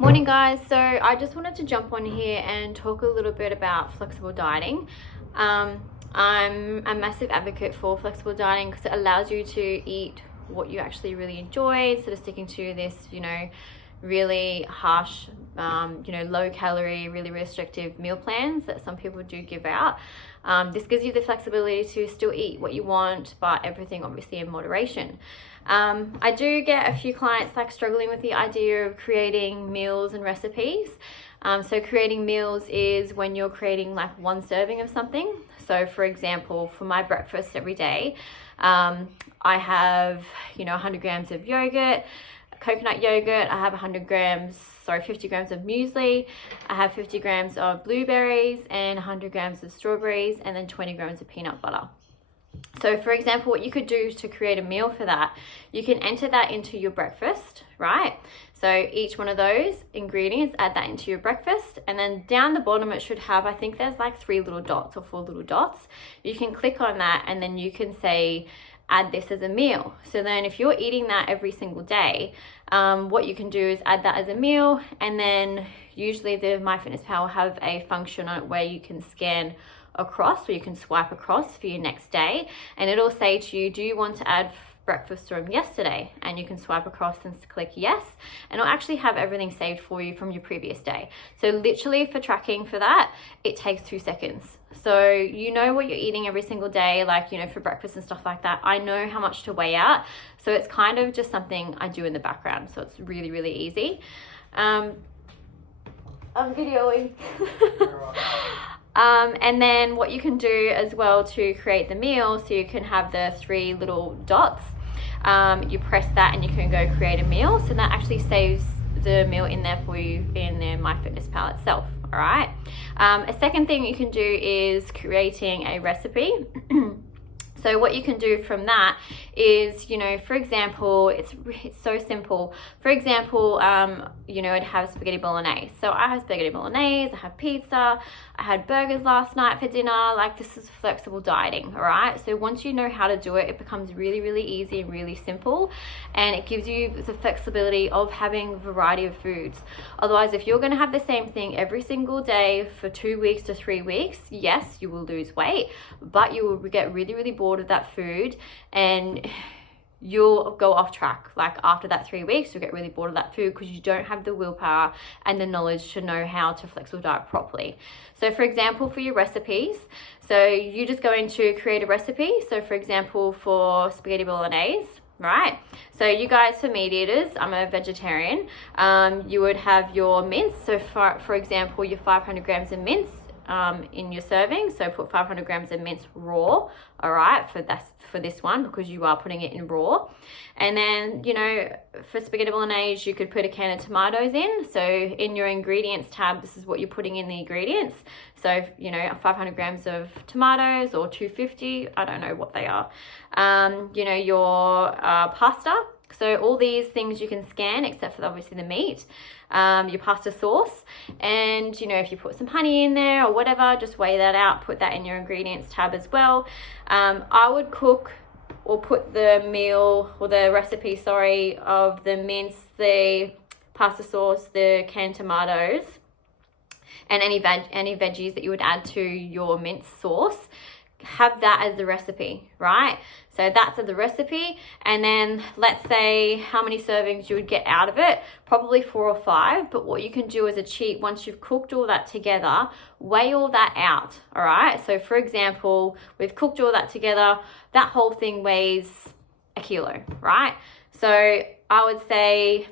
Morning guys, so I just wanted to jump on here and talk a little bit about flexible dieting. I'm a massive advocate for flexible dieting because it allows you to eat what you actually really enjoy instead of sticking to this, really harsh, low calorie, really restrictive meal plans that some people do give out. This gives you the flexibility to still eat what you want, but everything obviously in moderation. I do get a few clients struggling with the idea of creating meals and recipes. So creating meals is when you're creating one serving of something. So for example, for my breakfast every day, I have 100 grams of yogurt, coconut yogurt. I have 50 grams of muesli. I have 50 grams of blueberries and 100 grams of strawberries, and then 20 grams of peanut butter. So for example, what you could do to create a meal for that, you can enter that into your breakfast, right? So each one of those ingredients, add that into your breakfast, and then down the bottom it should have, I think there's 3 little dots or 4 little dots. You can click on that and then you can say, add this as a meal. So then if you're eating that every single day, what you can do is add that as a meal, and then usually the MyFitnessPal will have a function on it where you can scan across, or you can swipe across for your next day, and it'll say to you, do you want to add breakfast from yesterday? And you can swipe across and click yes, and it'll actually have everything saved for you from your previous day. So literally for tracking for that, it takes 2 seconds. So you know what you're eating every single day, for breakfast and stuff like that. I know how much to weigh out, so it's kind of just something I do in the background, so it's really, really easy. I'm videoing. And then what you can do as well to create the meal, so you can have the 3 little dots, you press that and you can go create a meal. So that actually saves the meal in there for you in the MyFitnessPal itself. All right. A second thing you can do is creating a recipe. So what you can do from that is, for example, it's so simple. For example, I'd have spaghetti bolognese. So I have spaghetti bolognese, I have pizza, I had burgers last night for dinner. This is flexible dieting, all right? So once you know how to do it, it becomes really, really easy and really simple. And it gives you the flexibility of having a variety of foods. Otherwise, if you're gonna have the same thing every single day for 2 weeks to 3 weeks, yes, you will lose weight, but you will get really, really bored of that food and you'll go off track. After that 3 weeks, you'll get really bored of that food because you don't have the willpower and the knowledge to know how to flexible diet properly. So for example, for your recipes, so you just go into create a recipe. So for example, for spaghetti bolognese, right? So you guys, for meat eaters, I'm a vegetarian, you would have your mince. So for example, your 500 grams of mince in your serving. So put 500 grams of mince raw, all right, for this one, because you are putting it in raw. And then, for spaghetti bolognese, you could put a can of tomatoes in. So in your ingredients tab, this is what you're putting in the ingredients. So, 500 grams of tomatoes or 250, I don't know what they are. Your pasta. So all these things you can scan, except for obviously the meat, your pasta sauce, and if you put some honey in there or whatever, just weigh that out, put that in your ingredients tab as well. I would cook or put the meal or the recipe, of the mince, the pasta sauce, the canned tomatoes, and any veggies that you would add to your mince sauce. Have that as the recipe, right? So that's the recipe, and then let's say how many servings you would get out of it, probably 4 or 5. But what you can do as a cheat, once you've cooked all that together, weigh all that out, all right? So for example, we've cooked all that together, that whole thing weighs 1 kilo, right? So I would say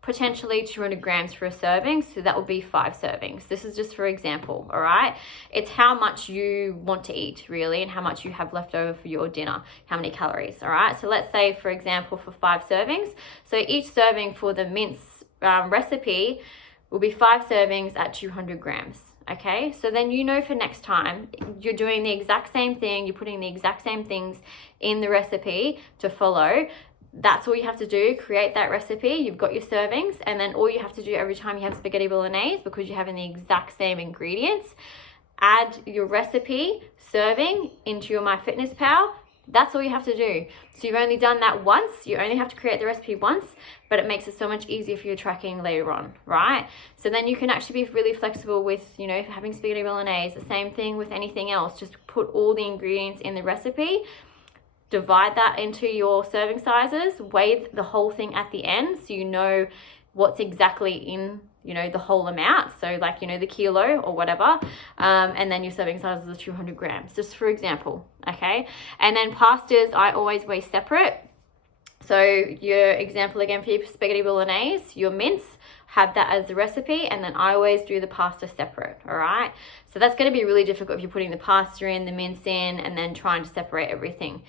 potentially 200 grams for a serving, so that would be 5 servings. This is just for example, all right? It's how much you want to eat, really, and how much you have left over for your dinner, how many calories, all right? So let's say, for example, for 5 servings, so each serving for the mince recipe will be 5 servings at 200 grams, okay? So then for next time, you're doing the exact same thing, you're putting the exact same things in the recipe to follow. That's all you have to do, create that recipe, you've got your servings, and then all you have to do every time you have spaghetti bolognese, because you're having the exact same ingredients, add your recipe serving into your MyFitnessPal, That's all you have to do. So you've only done that once. You only have to create the recipe once, but it makes it so much easier for your tracking later on, right? So then you can actually be really flexible with, you know, having spaghetti bolognese. The same thing with anything else. Just put all the ingredients in the recipe, divide that into your serving sizes, weigh the whole thing at the end so you know what's exactly in, you know, the whole amount. So like, you know, the kilo or whatever, and then your serving size is 200 grams, just for example, okay? And then pastas, I always weigh separate. So your example again for your spaghetti bolognese, your mince, have that as the recipe, and then I always do the pasta separate, all right? So that's going to be really difficult if you're putting the pasta in, the mince in, and then trying to separate everything.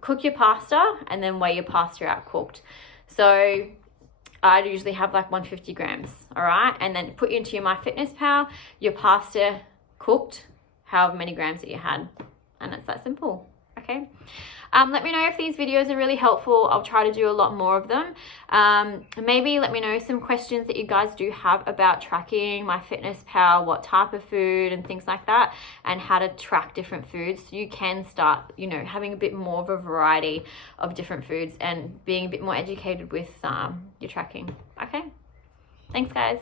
Cook your pasta and then weigh your pasta out cooked. So I'd usually have like 150 grams, all right? And then put into your MyFitnessPal, your pasta cooked, however many grams that you had. And it's that simple, okay? Let me know if these videos are really helpful. I'll try to do a lot more of them. Maybe let me know some questions that you guys do have about tracking MyFitnessPal, what type of food and things like that, and how to track different foods. So you can start, you know, having a bit more of a variety of different foods and being a bit more educated with your tracking. Okay, thanks guys.